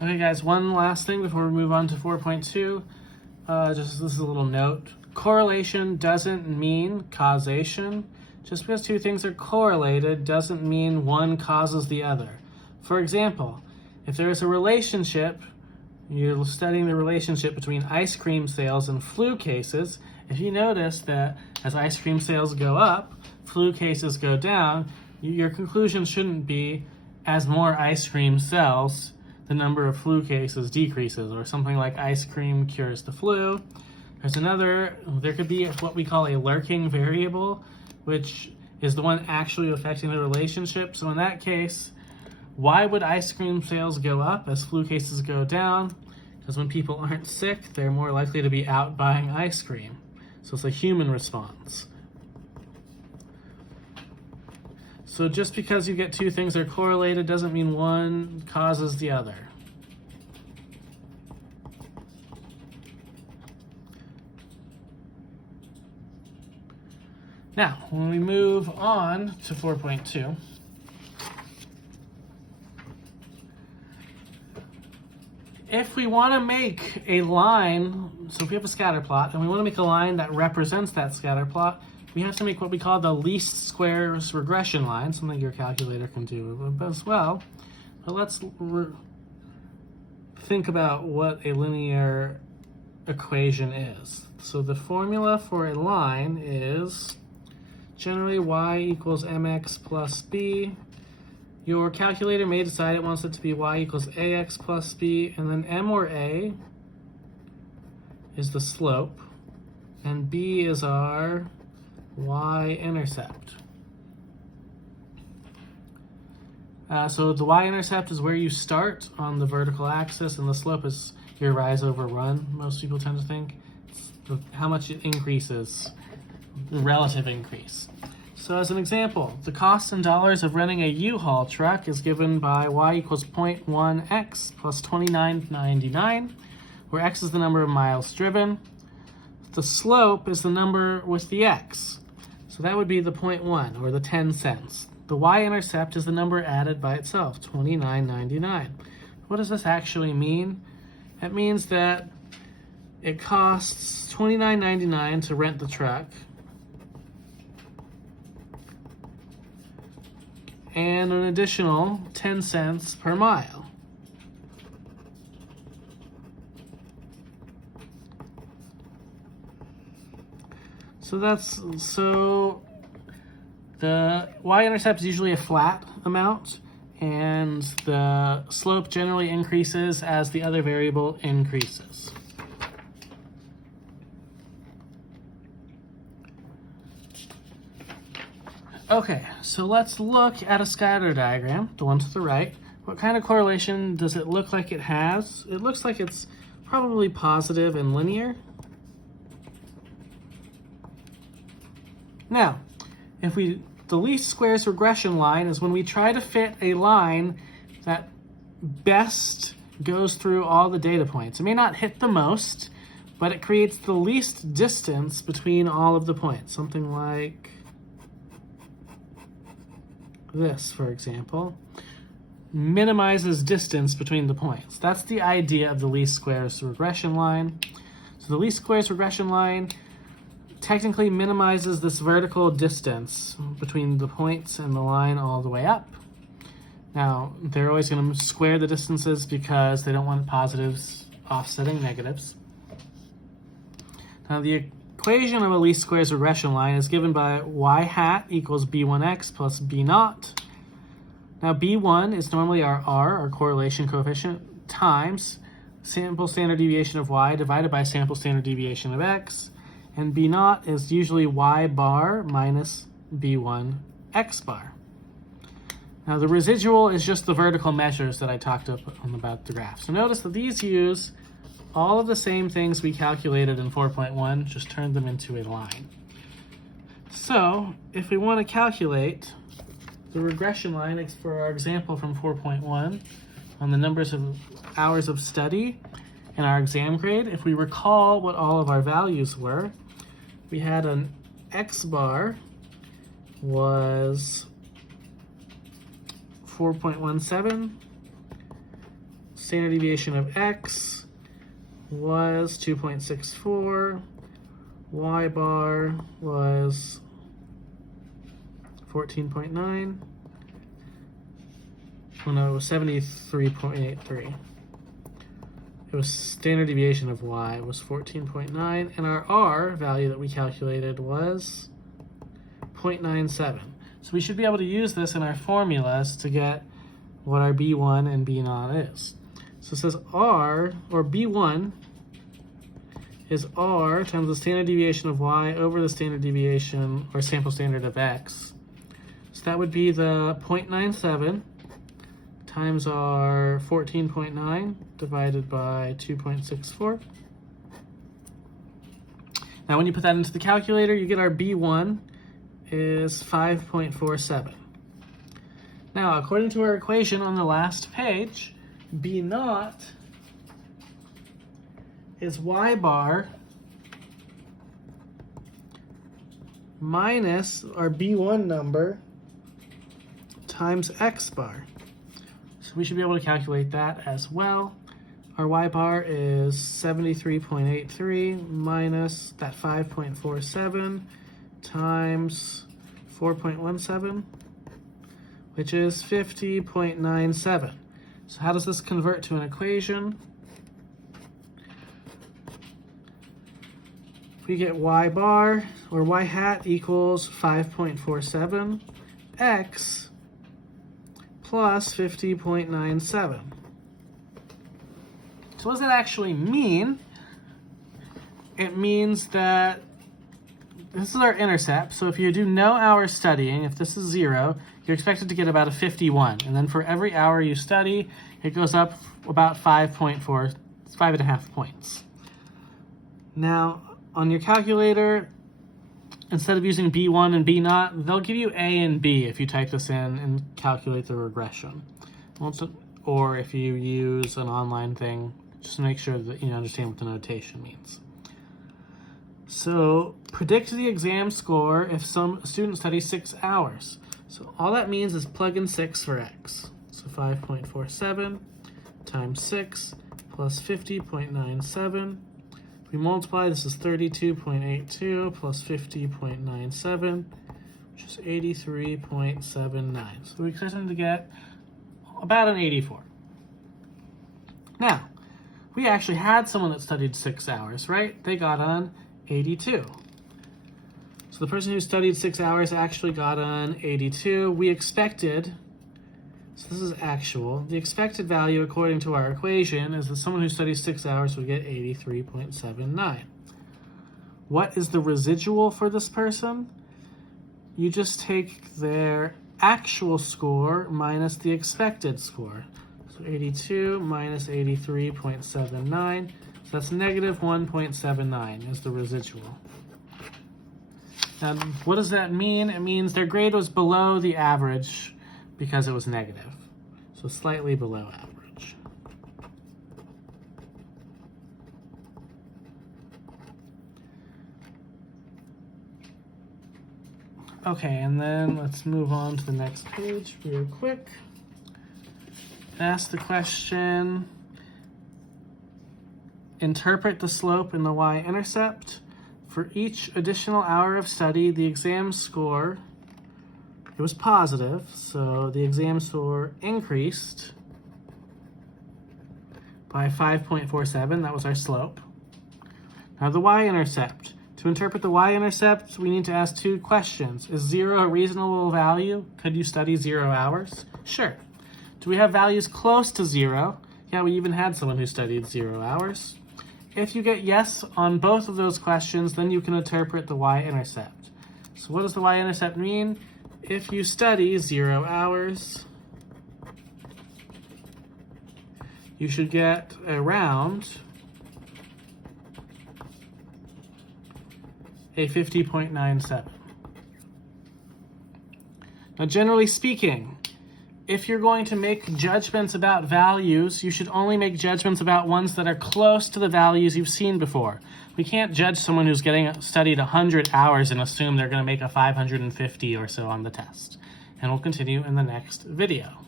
Okay guys, one last thing before we move on to 4.2. This is a little note. Correlation doesn't mean causation. Just because two things are correlated doesn't mean one causes the other. For example, if there is a relationship, you're studying the relationship between ice cream sales and flu cases. If you notice that as ice cream sales go up, flu cases go down, your conclusion shouldn't be as more ice cream sells, the number of flu cases decreases, or something like ice cream cures the flu. There could be what we call a lurking variable, which is the one actually affecting the relationship. So in that case, why would ice cream sales go up as flu cases go down? Because when people aren't sick, they're more likely to be out buying ice cream. So it's a human response. So just because you get two things that are correlated doesn't mean one causes the other. Now, when we move on to 4.2, if we want to make a line, so if we have a scatter plot and we want to make a line that represents that scatter plot, we have to make what we call the least squares regression line, something your calculator can do as well. But let's think about what a linear equation is. So the formula for a line is generally y equals mx plus b. Your calculator may decide it wants it to be y equals ax plus b, and then m or a is the slope, and b is our y-intercept. So the y-intercept is where you start on the vertical axis, and the slope is your rise over run, most people tend to think. It's how much it increases, the relative increase. So as an example, the cost in dollars of renting a U-Haul truck is given by y equals 0.1x plus $29.99, where x is the number of miles driven. The slope is the number with the x. So that would be the 0.1, or the 10 cents. The y-intercept is the number added by itself, $29.99. What does this actually mean? It means that it costs $29.99 to rent the truck, and an additional 10 cents per mile. So the y-intercept is usually a flat amount, and the slope generally increases as the other variable increases. Okay, so let's look at a scatter diagram, the one to the right. What kind of correlation does it look like it has? It looks like it's probably positive and linear. Now, the least squares regression line is when we try to fit a line that best goes through all the data points. It may not hit the most, but it creates the least distance between all of the points. Something like this, for example, minimizes distance between the points. That's the idea of the least squares regression line. So the least squares regression line technically minimizes this vertical distance between the points and the line all the way up. Now, they're always going to square the distances because they don't want positives offsetting negatives. Now, the equation of a least squares regression line is given by y hat equals b1x plus b naught. Now, b1 is normally our r, our correlation coefficient, times sample standard deviation of y divided by sample standard deviation of x. And b naught is usually y bar minus b1 x bar. Now the residual is just the vertical measures that I talked about the graph. So notice that these use all of the same things we calculated in 4.1, just turned them into a line. So if we want to calculate the regression line for our example from 4.1 on the numbers of hours of study in our exam grade, if we recall what all of our values were, we had an x bar was 4.17, standard deviation of x was 2.64, y bar was 14.9. Oh no, it was 73.83. It was standard deviation of y was 14.9, and our r value that we calculated was 0.97. So we should be able to use this in our formulas to get what our B1 and B0 is. So it says R, or B1, is R times the standard deviation of y over the standard deviation, or sample standard of x. So that would be the 0.97 times our 14.9 divided by 2.64. Now when you put that into the calculator, you get our B1 is 5.47. Now, according to our equation on the last page, B0 is y bar minus our B1 number times x bar. So we should be able to calculate that as well. Our y bar is 73.83 minus that 5.47 times 4.17, which is 50.97. So how does this convert to an equation? We get y bar, or y hat, equals 5.47 x plus 50.97. So what does that actually mean? It means that this is our intercept. So if you do no hours studying, if this is 0, you're expected to get about a 51. And then for every hour you study, it goes up about 5.5 points. Now, on your calculator, instead of using B1 and B0, they'll give you A and B if you type this in and calculate the regression. Or if you use an online thing, just to make sure that you understand what the notation means. So predict the exam score if some student studies 6 hours. So all that means is plug in 6 for x. So 5.47 times 6 plus 50.97. We multiply, this is 32.82 plus 50.97, which is 83.79. So we expect them to get about an 84. Now, we actually had someone that studied 6 hours, right? They got an 82. So the person who studied 6 hours actually got an 82. We expected, so this is actual, the expected value according to our equation is that someone who studies 6 hours would get 83.79. What is the residual for this person? You just take their actual score minus the expected score. So 82 minus 83.79. So that's negative 1.79 is the residual. Now, what does that mean? It means their grade was below the average because it was negative. So slightly below average. Okay, and then let's move on to the next page real quick. Ask the question, interpret the slope in the y-intercept. For each additional hour of study, the exam score, it was positive, so the exam score increased by 5.47. That was our slope. Now the y-intercept. To interpret the y-intercept, we need to ask 2 questions. Is 0 a reasonable value? Could you study 0 hours? Sure. Do we have values close to 0? Yeah, we even had someone who studied 0 hours. If you get yes on both of those questions, then you can interpret the y-intercept. So what does the y-intercept mean? If you study 0 hours, you should get around a 50.97. Now, generally speaking, if you're going to make judgments about values, you should only make judgments about ones that are close to the values you've seen before. We can't judge someone who's studied 100 hours and assume they're going to make a 550 or so on the test. And we'll continue in the next video.